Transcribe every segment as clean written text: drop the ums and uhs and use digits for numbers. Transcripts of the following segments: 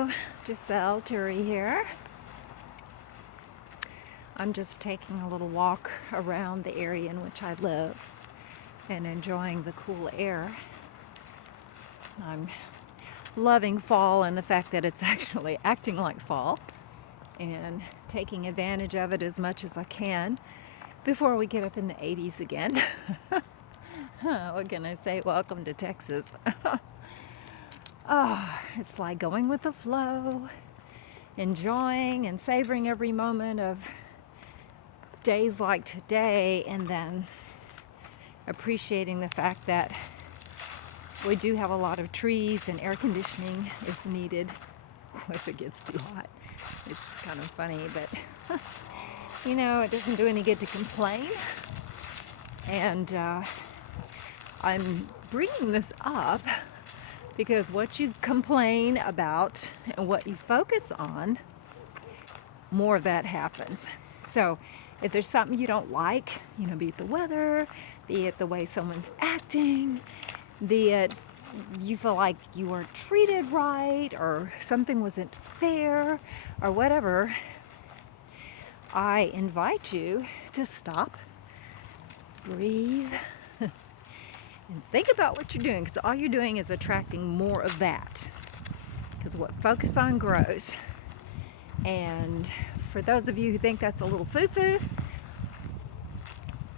Hello, Jisele here. I'm just taking a little walk around the area in which I live and enjoying the cool air. I'm loving fall and the fact that it's actually acting like fall and taking advantage of it as much as I can before we get up in the 80s again. What can I say? Welcome to Texas. It's like going with the flow, enjoying and savoring every moment of days like today, and then appreciating the fact that we do have a lot of trees and air conditioning is needed if it gets too hot. It's kind of funny, but it doesn't do any good to complain. And I'm bringing this up because what you complain about and what you focus on, more of that happens. So if there's something you don't like, be it the weather, be it the way someone's acting, be it you feel like you weren't treated right or something wasn't fair or whatever, I invite you to stop, breathe, and think about what you're doing, because all you're doing is attracting more of that, because what focus on grows. And for those of you who think that's a little foo-foo,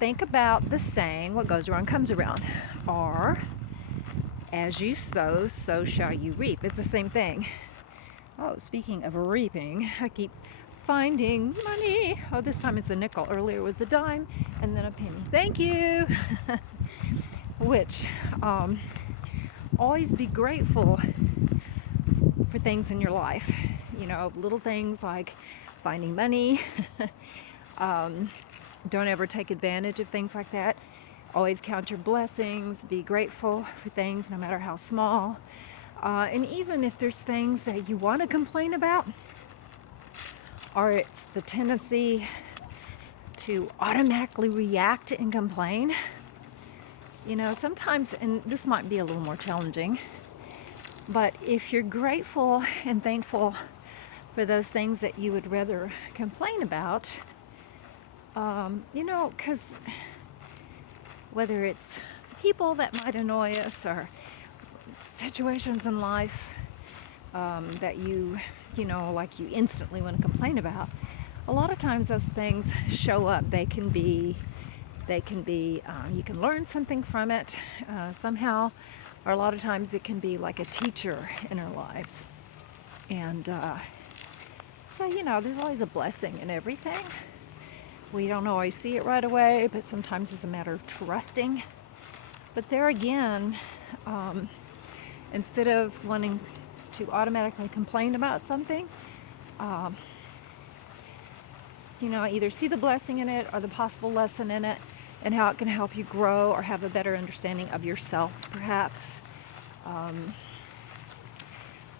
think about the saying, what goes around comes around, or as you sow, so shall you reap. It's the same thing. Oh, speaking of reaping, I keep finding money. Oh, this time it's a nickel. Earlier it was a dime and then a penny. Thank you. Which, always be grateful for things in your life. Little things like finding money. Don't ever take advantage of things like that. Always count your blessings. Be grateful for things, no matter how small. And even if there's things that you want to complain about, or it's the tendency to automatically react and complain, sometimes, and this might be a little more challenging, but if you're grateful and thankful for those things that you would rather complain about, because whether it's people that might annoy us or situations in life that you instantly want to complain about, a lot of times those things show up. They can be, you can learn something from it somehow, or a lot of times it can be like a teacher in our lives. And there's always a blessing in everything. We don't always see it right away, but sometimes it's a matter of trusting. But there again, instead of wanting to automatically complain about something, either see the blessing in it or the possible lesson in it and how it can help you grow or have a better understanding of yourself, perhaps.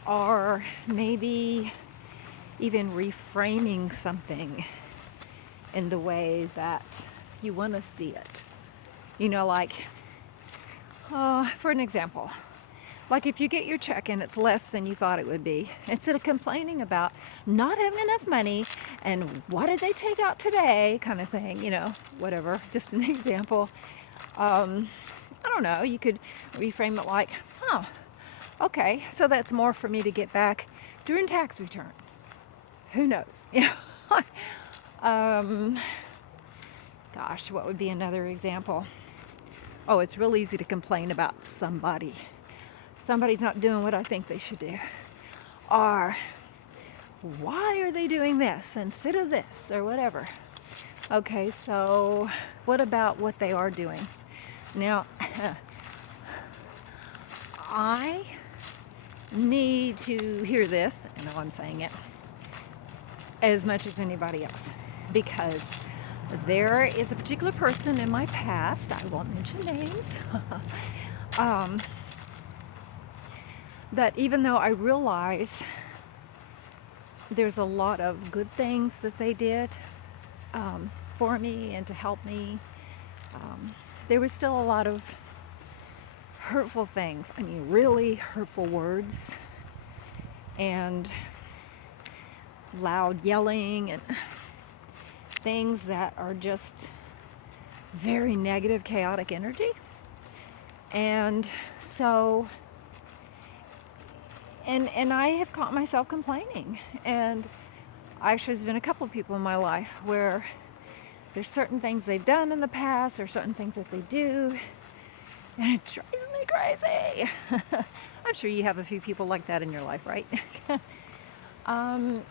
Or maybe even reframing something in the way that you want to see it. For an example, like if you get your check and it's less than you thought it would be, instead of complaining about not having enough money and what did they take out today kind of thing, whatever, just an example. I don't know, you could reframe it like, okay, so that's more for me to get back during tax return. Who knows? Gosh, what would be another example? Oh, it's real easy to complain about somebody. Somebody's not doing what I think they should do. Or, why are they doing this instead of this, or whatever? Okay, so what about what they are doing? Now, I need to hear this, I know I'm saying it, as much as anybody else, because there is a particular person in my past, I won't mention names, that even though I realize there's a lot of good things that they did for me and to help me, there was still a lot of hurtful things. I mean, really hurtful words and loud yelling and things that are just very negative, chaotic energy. And so, and I have caught myself complaining. And actually, there's been a couple of people in my life where there's certain things they've done in the past or certain things that they do, and it drives me crazy. I'm sure you have a few people like that in your life, right? I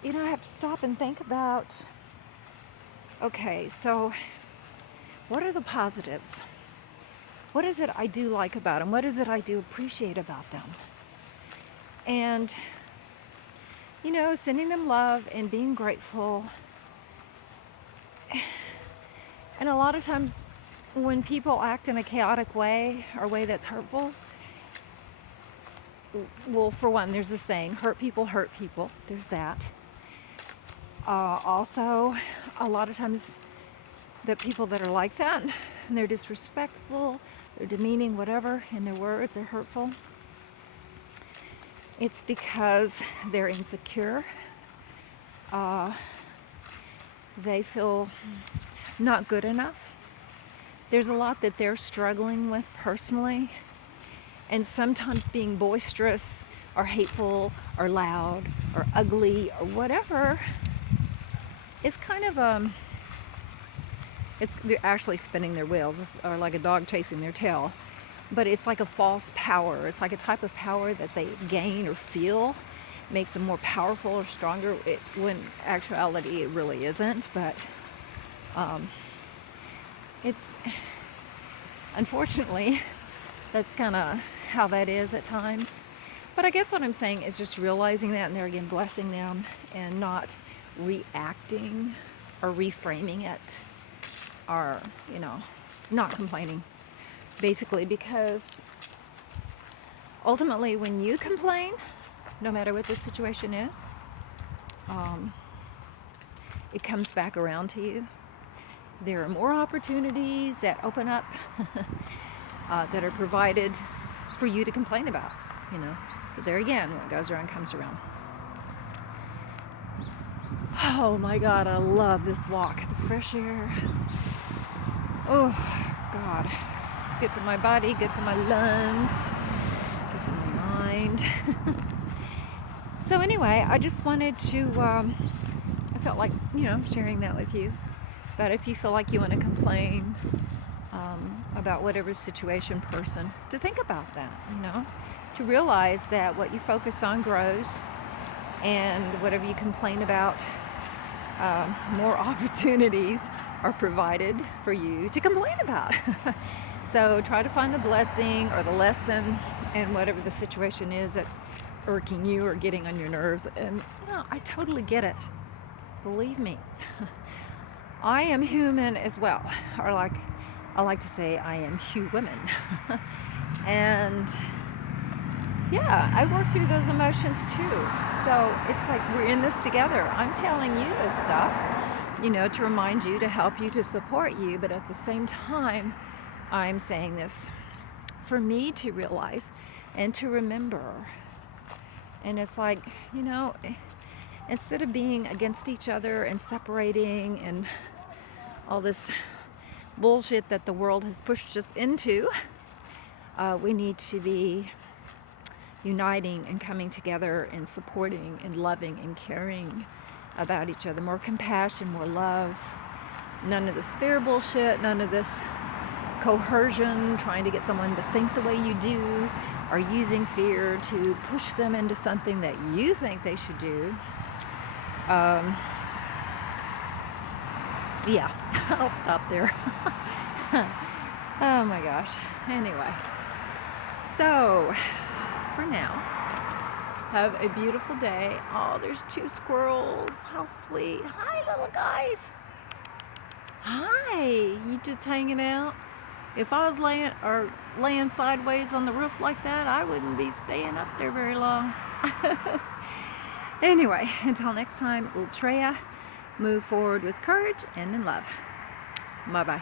have to stop and think about, okay, so what are the positives? What is it I do like about them? What is it I do appreciate about them? And, sending them love and being grateful. And a lot of times when people act in a chaotic way or a way that's hurtful, well, for one, there's a saying, hurt people hurt people. There's that. Also, a lot of times the people that are like that, and they're disrespectful, they're demeaning, whatever, in their words, they're hurtful. It's because they're insecure. They feel not good enough. There's a lot that they're struggling with personally. And sometimes being boisterous or hateful or loud or ugly or whatever is kind of they're actually spinning their wheels, or like a dog chasing their tail. But it's like a false power. It's like a type of power that they gain or feel makes them more powerful or stronger. When in actuality it really isn't. But it's unfortunately that's kind of how that is at times. But I guess what I'm saying is just realizing that, and there again, blessing them and not reacting or reframing it, or not complaining, basically, because ultimately when you complain, no matter what the situation is, it comes back around to you. There are more opportunities that open up that are provided for you to complain about, So there again, what goes around comes around. Oh my God, I love this walk. The fresh air. Oh God, it's good for my body, good for my lungs, good for my mind. So anyway, I just wanted to, I felt like, sharing that with you. But if you feel like you want to complain about whatever situation, person, to think about that, to realize that what you focus on grows, and whatever you complain about, more opportunities are provided for you to complain about. So try to find the blessing or the lesson in whatever the situation is that's irking you or getting on your nerves. And I totally get it. Believe me. I am human as well. Or like I like to say, I am human. And yeah, I work through those emotions too. So it's like we're in this together. I'm telling you this stuff, to remind you, to help you, to support you. But at the same time, I'm saying this for me to realize and to remember. And it's like, instead of being against each other and separating and all this bullshit that the world has pushed us into, we need to be uniting and coming together and supporting and loving and caring about each other. More compassion, more love. None of this fear bullshit, none of this coercion, trying to get someone to think the way you do, or using fear to push them into something that you think they should do. Yeah, I'll stop there. Oh my gosh. Anyway, so for now, have a beautiful day. Oh, there's 2 squirrels. How sweet. Hi, little guys. Hi. You just hanging out? If I was laying sideways on the roof like that, I wouldn't be staying up there very long. Anyway, until next time, Ultreya, move forward with courage and in love. Bye-bye.